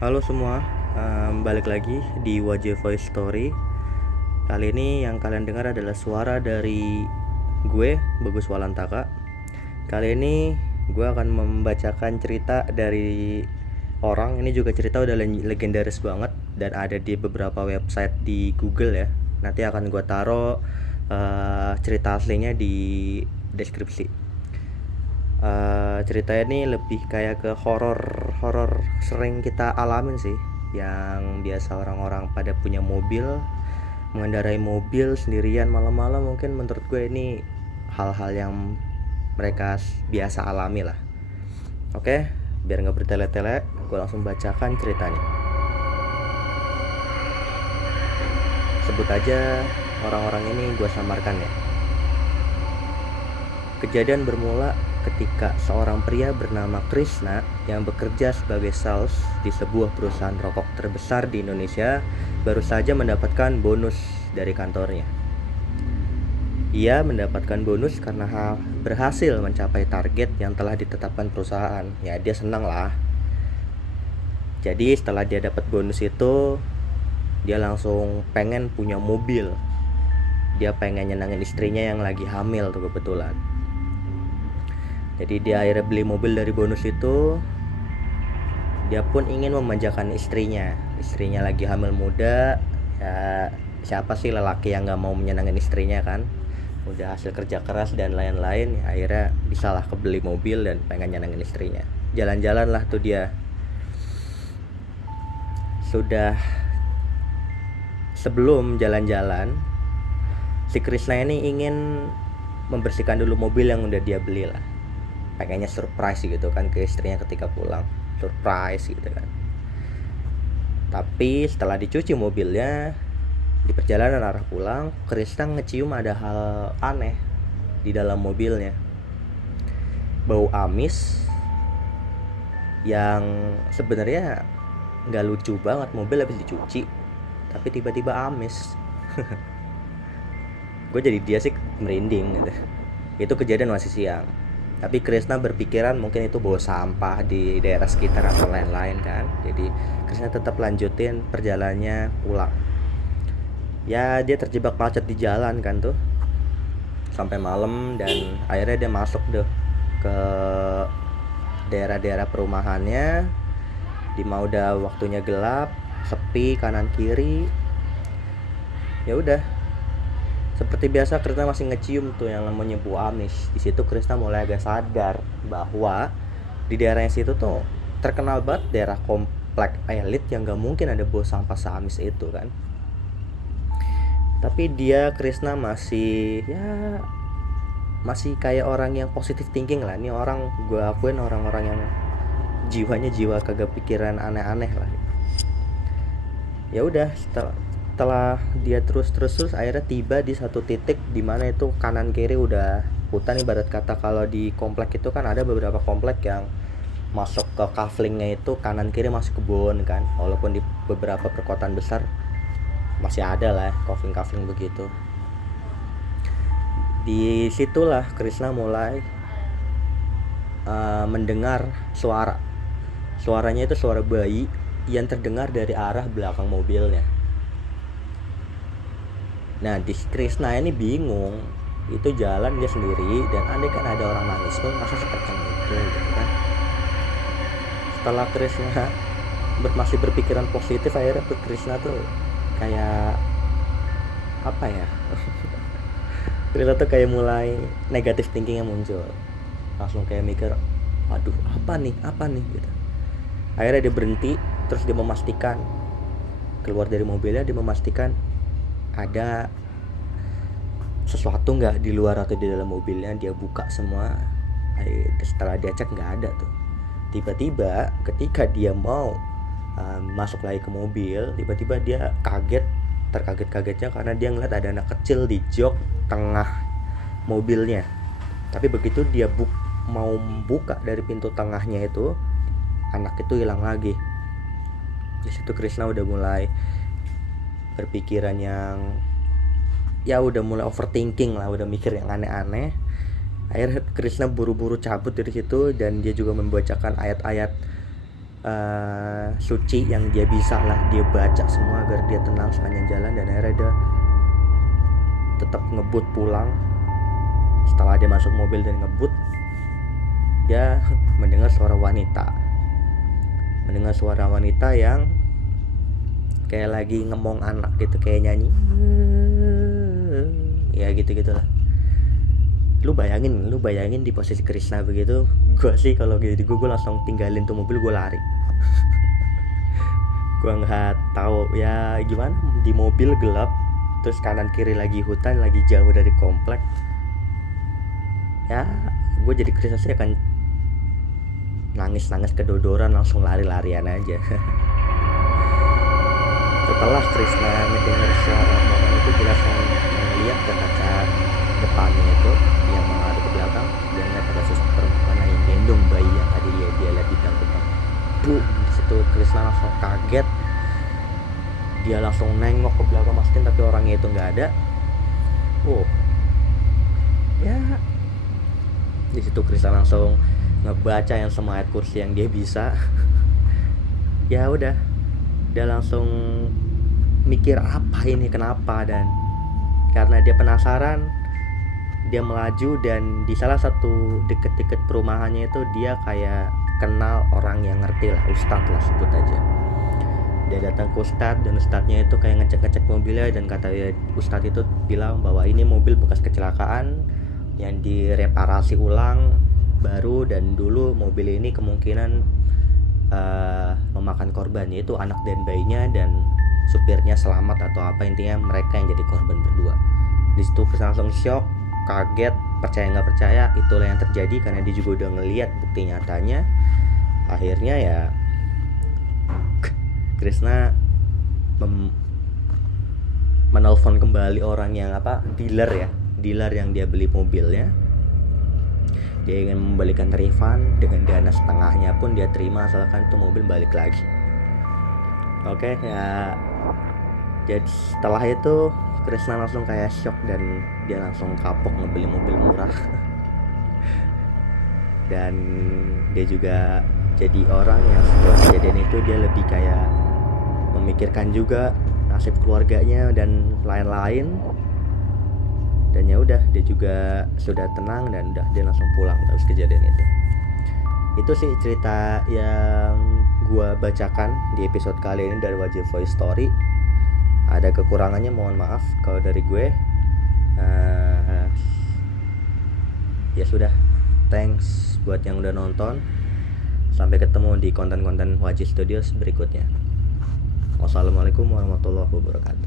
Halo semua, balik lagi di Wajah Voice Story. Kali ini yang kalian dengar adalah suara dari gue, Bagus Walantaka. Kali ini gue akan membacakan cerita dari orang. Ini juga cerita udah legendaris banget dan ada di beberapa website di Google ya. Nanti akan gue taruh cerita aslinya di deskripsi. Ceritanya ini lebih kayak ke horor sering kita alamin sih, yang biasa orang-orang pada punya mobil, mengendarai mobil sendirian malam-malam. Mungkin menurut gue ini hal-hal yang mereka biasa alami lah. Oke, biar nggak bertele-tele, gue langsung bacakan ceritanya. Sebut aja orang-orang ini gue samarkan ya. Kejadian bermula ketika seorang pria bernama Krishna yang bekerja sebagai sales di sebuah perusahaan rokok terbesar di Indonesia baru saja mendapatkan bonus dari kantornya. Ia mendapatkan bonus karena berhasil mencapai target yang telah ditetapkan perusahaan. Ya, dia senang lah. Jadi setelah dia dapat bonus itu, dia langsung pengen punya mobil. Dia pengen nyenangin istrinya yang lagi hamil tuh kebetulan. Jadi dia akhirnya beli mobil dari bonus itu. Dia pun ingin memanjakan istrinya. Istrinya lagi hamil muda. Ya siapa sih lelaki yang gak mau menyenangkan istrinya kan. Udah hasil kerja keras dan lain-lain, ya akhirnya bisalah kebeli mobil dan pengen nyenangin istrinya. Jalan-jalan lah tuh dia. Sudah sebelum jalan-jalan, si Krishna ini ingin membersihkan dulu mobil yang udah dia beli lah. Pengennya surprise gitu kan ke istrinya ketika pulang, surprise gitu kan. Tapi setelah dicuci mobilnya, di perjalanan arah pulang, Krishna ngecium ada hal aneh di dalam mobilnya. Bau amis yang sebenarnya nggak lucu banget. Mobil habis dicuci tapi tiba-tiba amis. Gue jadi dia sih merinding gitu. Itu kejadian masih siang. Tapi Krishna berpikiran mungkin itu bawa sampah di daerah sekitar atau lain-lain kan. Jadi Krishna tetap lanjutin perjalanannya pulang. Ya dia terjebak macet di jalan kan tuh sampai malam, dan akhirnya dia masuk deh ke daerah-daerah perumahannya. Di mau udah waktunya gelap, sepi kanan kiri. Ya udah, seperti biasa Krishna masih ngecium tuh yang namanya bau amis. Di situ Krishna mulai agak sadar bahwa di daerahnya situ tuh terkenal banget daerah komplek elit yang gak mungkin ada bau sampah seamis itu kan. Tapi dia Krishna masih kayak orang yang positive thinking lah. Ini orang, gue akuin orang-orang yang jiwanya jiwa kagak pikiran aneh-aneh lah. Ya udah, setelah dia terus akhirnya tiba di satu titik di mana itu kanan kiri udah hutan. Ibarat kata kalau di komplek itu kan ada beberapa komplek yang masuk ke kaflingnya itu kanan kiri masih kebun kan, walaupun di beberapa perkotaan besar masih ada lah kafling begitu. Di situlah Krishna mulai mendengar suaranya itu suara bayi yang terdengar dari arah belakang mobilnya. Nah di Krishna ini bingung, itu jalan dia sendiri, dan andai kan ada orang nangis pun masa sekencang itu gitu kan. Setelah Krishna masih berpikiran positif, akhirnya Krishna tuh kayak apa ya Krishna tuh kayak mulai negatif thinking yang muncul. Langsung kayak mikir, waduh apa nih gitu. Akhirnya dia berhenti, terus dia memastikan keluar dari mobilnya, dia memastikan ada sesuatu nggak di luar atau di dalam mobilnya. Dia buka semua. Setelah dia cek nggak ada tuh. Tiba-tiba ketika dia mau masuk lagi ke mobil, tiba-tiba dia terkaget-kagetnya karena dia ngeliat ada anak kecil di jok tengah mobilnya. Tapi begitu dia mau buka dari pintu tengahnya itu, anak itu hilang lagi. Di situ Krishna udah mulai berpikiran yang udah mulai overthinking lah, udah mikir yang aneh-aneh. Akhirnya Krishna buru-buru cabut dari situ, dan dia juga membacakan ayat-ayat suci yang dia bisa lah dia baca semua agar dia tenang sepanjang jalan, dan akhirnya dia tetap ngebut pulang. Setelah dia masuk mobil dan ngebut, dia mendengar suara wanita yang kayak lagi ngemong anak gitu, kayak nyanyi ya gitu-gitulah. Lu bayangin di posisi Krishna begitu. Gue sih kalau gitu gue langsung tinggalin tuh mobil, gue lari. Gue nggak tahu ya gimana, di mobil gelap, terus kanan kiri lagi hutan, lagi jauh dari komplek. Ya gue jadi Krishna sih akan nangis kedodoran, langsung lari-larian aja. Setelah Krishna mendengar suara momen itu, dia langsung melihat ke kaca depannya itu yang mengarah ke belakang, dan lihat ada sosok perempuan yang gendong bayi yang tadi dia lihat di dalam depan. Boom! Di situ Krishna langsung kaget. Dia langsung nengok ke belakang mastiin, tapi orangnya itu nggak ada. Ya di situ Krishna langsung ngebaca yang semua ayat kursi yang dia bisa. Ya udah, dia langsung mikir apa ini, kenapa, dan karena dia penasaran, dia melaju, dan di salah satu deket-deket perumahannya itu dia kayak kenal orang yang ngerti lah, ustadz lah sebut aja. Dia datang ke ustadz, dan ustadznya itu kayak ngecek mobilnya, dan kata ya, ustadz itu bilang bahwa ini mobil bekas kecelakaan yang direparasi ulang baru, dan dulu mobil ini kemungkinan memakan korban, yaitu anak dan bayinya, dan supirnya selamat atau apa, intinya mereka yang jadi korban berdua. Di situ langsung shock, kaget, percaya nggak percaya, itulah yang terjadi karena dia juga udah ngelihat bukti nyatanya. Akhirnya ya Krishna menelpon kembali orang yang dealer yang dia beli mobilnya. Dia ingin membalikan refund dengan dana setengahnya pun dia terima, asalkan itu mobil balik lagi. Oke, ya. Jadi setelah itu Krishna langsung kayak shock, dan dia langsung kapok ngebeli mobil murah. Dan dia juga jadi orang yang setelah kejadian itu dia lebih kayak memikirkan juga nasib keluarganya dan lain-lain. Dan ya udah, dia juga sudah tenang, dan udah dia langsung pulang terus kejadian itu. Itu sih cerita yang gua bacakan di episode kali ini dari Wajib Voice Story. Ada kekurangannya, mohon maaf kalau dari gue. Ya sudah, thanks buat yang udah nonton. Sampai ketemu di konten-konten Wajib Studios berikutnya. Wassalamualaikum warahmatullahi wabarakatuh.